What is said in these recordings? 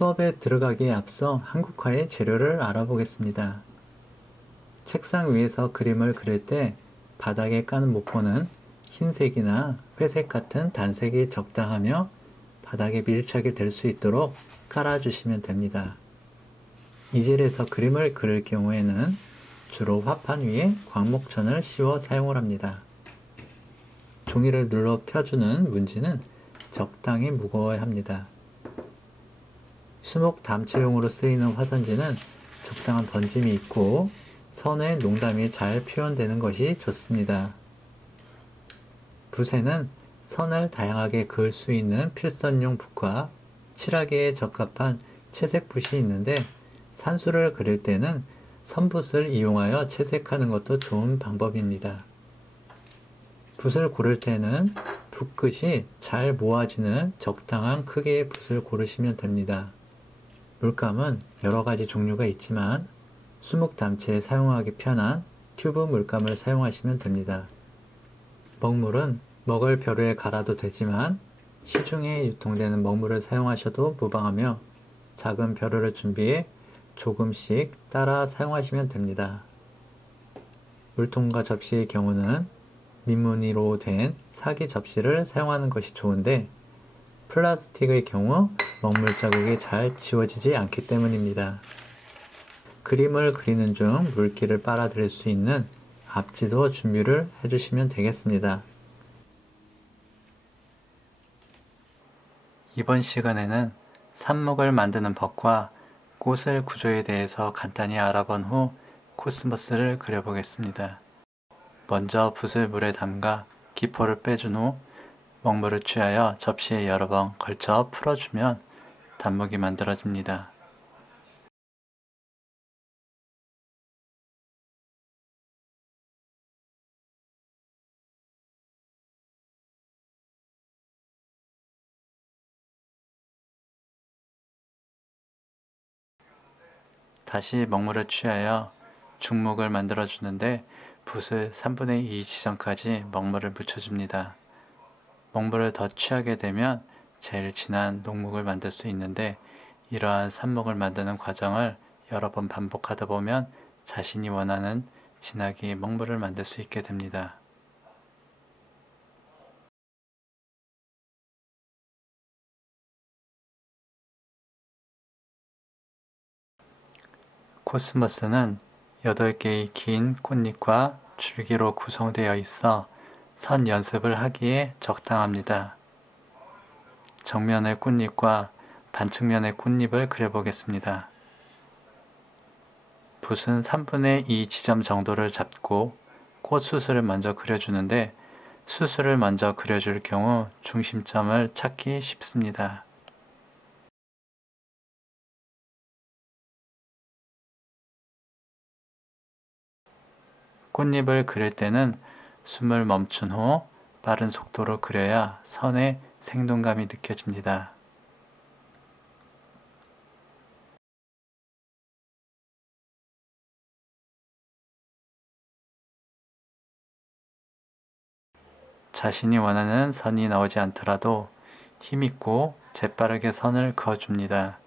수업에 들어가기에 앞서 한국화의 재료를 알아보겠습니다. 책상 위에서 그림을 그릴 때 바닥에 까는 목포는 흰색이나 회색 같은 단색이 적당하며 바닥에 밀착이 될 수 있도록 깔아주시면 됩니다. 이젤에서 그림을 그릴 경우에는 주로 화판 위에 광목천을 씌워 사용을 합니다. 종이를 눌러 펴주는 문지는 적당히 무거워야 합니다. 수목 담채용으로 쓰이는 화선지는 적당한 번짐이 있고 선의 농담이 잘 표현되는 것이 좋습니다. 붓에는 선을 다양하게 그을 수 있는 필선용 붓과 칠하기에 적합한 채색 붓이 있는데 산수를 그릴 때는 선붓을 이용하여 채색하는 것도 좋은 방법입니다. 붓을 고를 때는 붓끝이 잘 모아지는 적당한 크기의 붓을 고르시면 됩니다. 물감은 여러 가지 종류가 있지만 수목 담채에 사용하기 편한 튜브 물감을 사용하시면 됩니다. 먹물은 먹을 벼루에 갈아도 되지만 시중에 유통되는 먹물을 사용하셔도 무방하며 작은 벼루를 준비해 조금씩 따라 사용하시면 됩니다. 물통과 접시의 경우는 민무늬로 된 사기 접시를 사용하는 것이 좋은데 플라스틱의 경우 먹물 자국이 잘 지워지지 않기 때문입니다. 그림을 그리는 중 물기를 빨아들일 수 있는 앞지도 준비를 해주시면 되겠습니다. 이번 시간에는 삽목을 만드는 법과 꽃의 구조에 대해서 간단히 알아본 후 코스모스를 그려보겠습니다. 먼저 붓을 물에 담가 기포를 빼준 후 먹물을 취하여 접시에 여러 번 걸쳐 풀어주면 단목이 만들어집니다. 다시 먹물을 취하여 중목을 만들어주는데 붓을 3분의 2 지점까지 먹물을 묻혀줍니다. 먹물을 더 취하게 되면 제일 진한 녹목을 만들 수 있는데 이러한 삽목을 만드는 과정을 여러 번 반복하다 보면 자신이 원하는 진하게 먹물을 만들 수 있게 됩니다. 코스모스는 8개의 긴 꽃잎과 줄기로 구성되어 있어 선 연습을 하기에 적당합니다. 정면의 꽃잎과 반측면의 꽃잎을 그려보겠습니다. 붓은 3분의 2 지점 정도를 잡고 꽃 수술을 먼저 그려주는데 수술을 먼저 그려줄 경우 중심점을 찾기 쉽습니다. 꽃잎을 그릴 때는 숨을 멈춘 후 빠른 속도로 그려야 선에 생동감이 느껴집니다. 자신이 원하는 선이 나오지 않더라도 힘있고 재빠르게 선을 그어줍니다.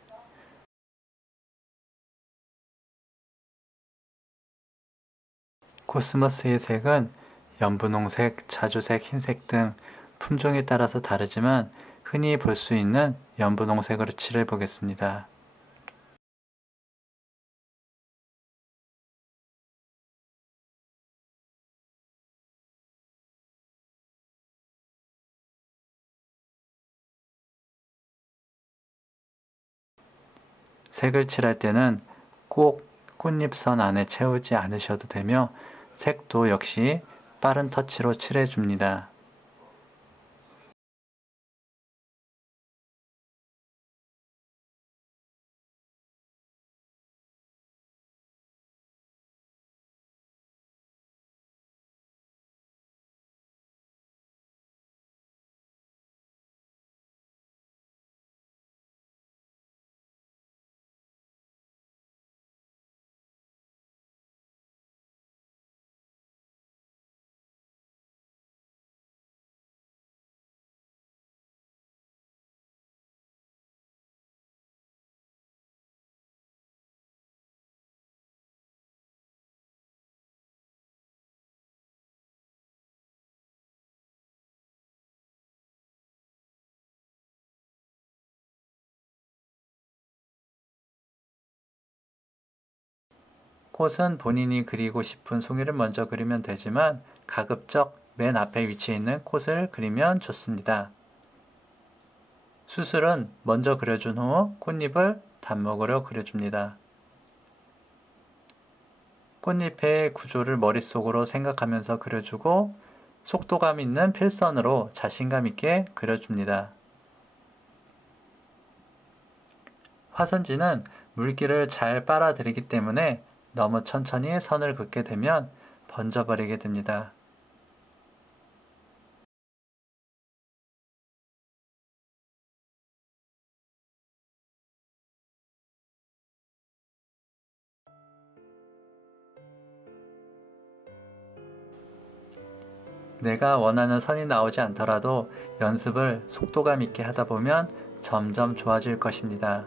코스모스의 색은 연분홍색, 자주색, 흰색 등 품종에 따라서 다르지만 흔히 볼 수 있는 연분홍색으로 칠해 보겠습니다. 색을 칠할 때는 꼭 꽃잎선 안에 채우지 않으셔도 되며 색도 역시 빠른 터치로 칠해 줍니다. 꽃은 본인이 그리고 싶은 송이를 먼저 그리면 되지만 가급적 맨 앞에 위치해 있는 꽃을 그리면 좋습니다. 수술은 먼저 그려준 후 꽃잎을 단목으로 그려줍니다. 꽃잎의 구조를 머릿속으로 생각하면서 그려주고 속도감 있는 필선으로 자신감 있게 그려줍니다. 화선지는 물기를 잘 빨아들이기 때문에 너무 천천히 선을 긋게 되면 번져버리게 됩니다. 내가 원하는 선이 나오지 않더라도 연습을 속도감 있게 하다 보면 점점 좋아질 것입니다.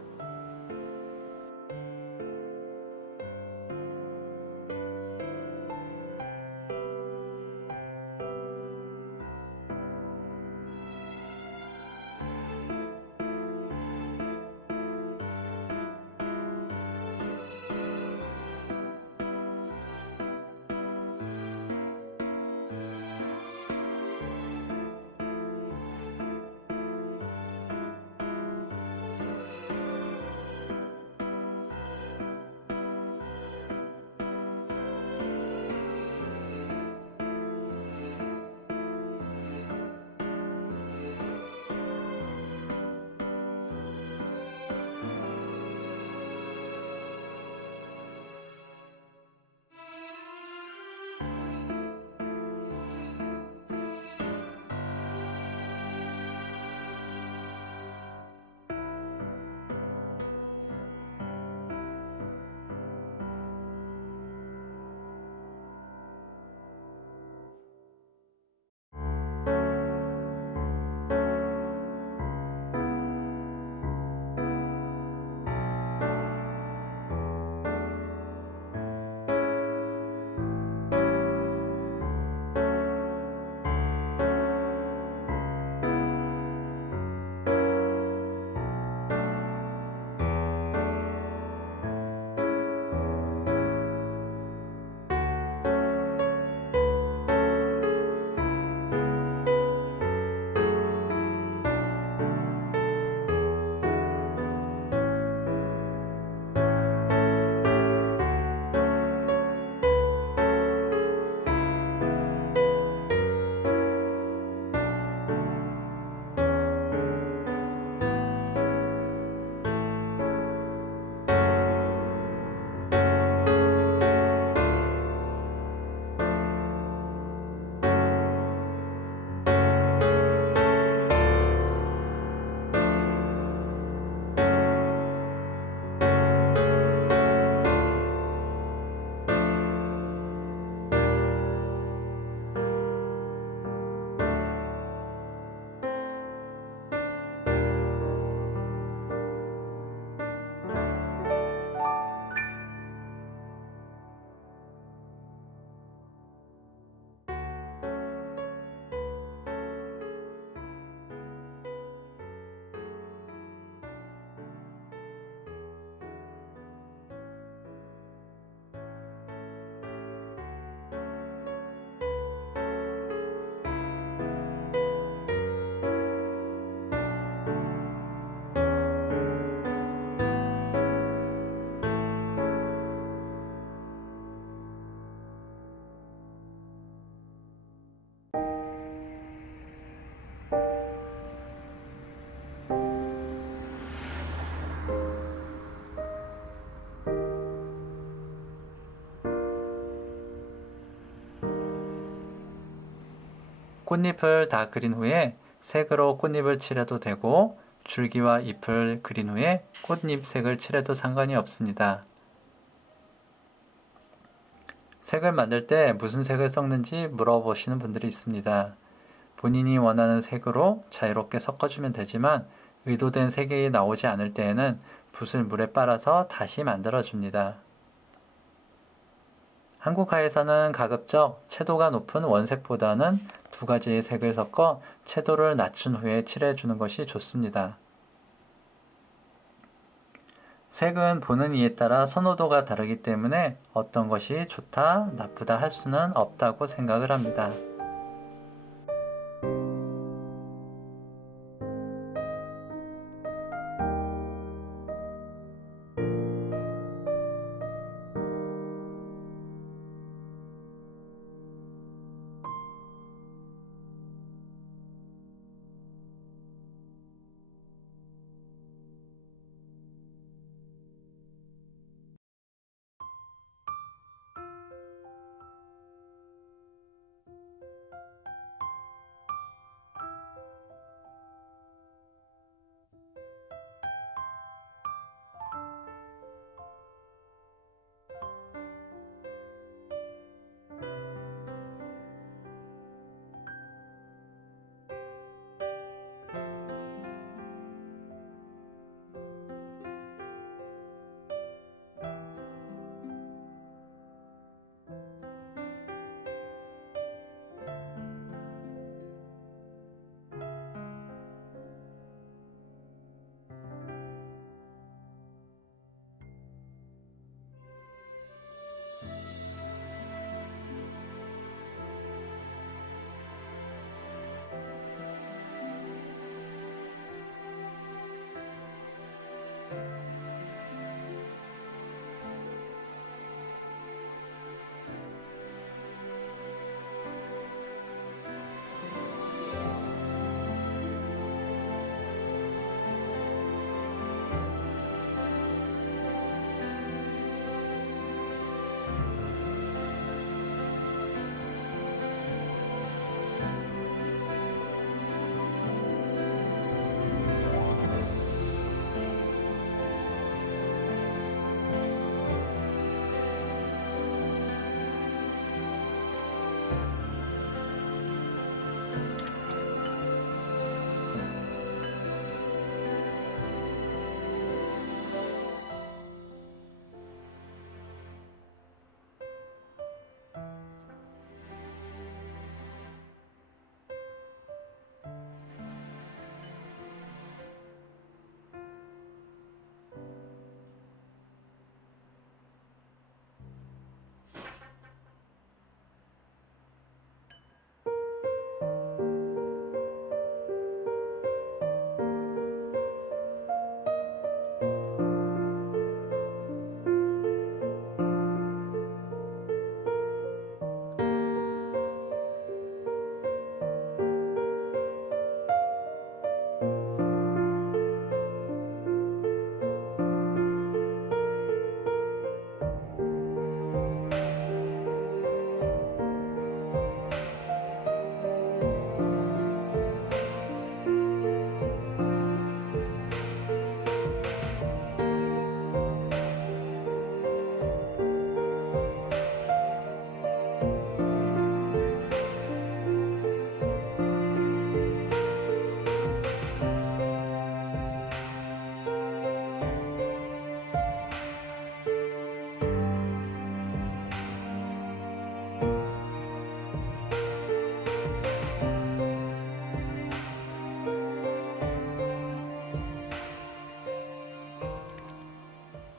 꽃잎을 다 그린 후에 색으로 꽃잎을 칠해도 되고 줄기와 잎을 그린 후에 꽃잎색을 칠해도 상관이 없습니다. 색을 만들 때 무슨 색을 섞는지 물어보시는 분들이 있습니다. 본인이 원하는 색으로 자유롭게 섞어주면 되지만 의도된 색이 나오지 않을 때에는 붓을 물에 빨아서 다시 만들어줍니다. 한국화에서는 가급적 채도가 높은 원색보다는 두 가지의 색을 섞어 채도를 낮춘 후에 칠해주는 것이 좋습니다. 색은 보는 이에 따라 선호도가 다르기 때문에 어떤 것이 좋다, 나쁘다 할 수는 없다고 생각을 합니다.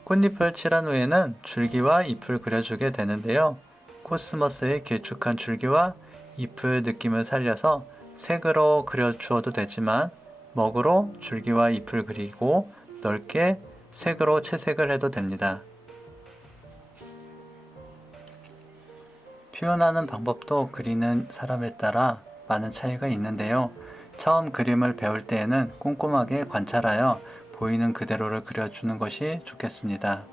꽃잎을 칠한 후에는 줄기와 잎을 그려주게 되는데요. 코스모스의 길쭉한 줄기와 잎의 느낌을 살려서 색으로 그려주어도 되지만 먹으로 줄기와 잎을 그리고 넓게 색으로 채색을 해도 됩니다. 표현하는 방법도 그리는 사람에 따라 많은 차이가 있는데요. 처음 그림을 배울 때에는 꼼꼼하게 관찰하여 보이는 그대로를 그려주는 것이 좋겠습니다.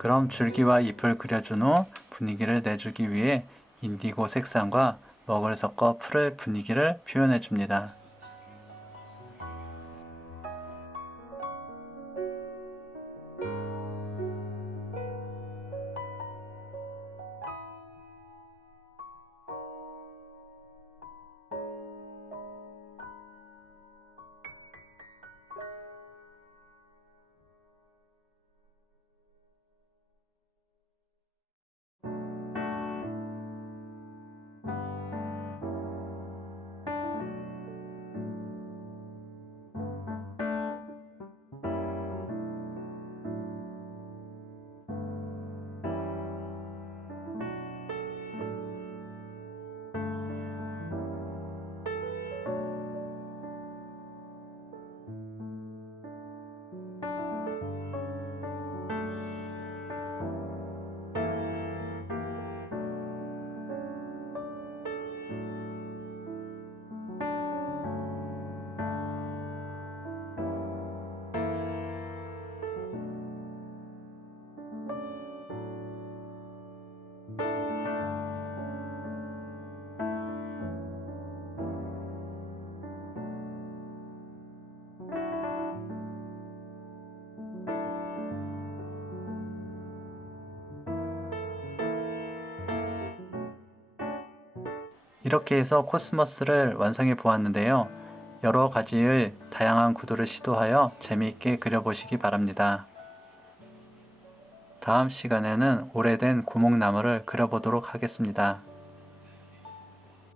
그럼 줄기와 잎을 그려준 후 분위기를 내주기 위해 인디고 색상과 먹을 섞어 풀의 분위기를 표현해 줍니다. 이렇게 해서 코스모스를 완성해 보았는데요. 여러 가지의 다양한 구도를 시도하여 재미있게 그려보시기 바랍니다. 다음 시간에는 오래된 고목나무를 그려보도록 하겠습니다.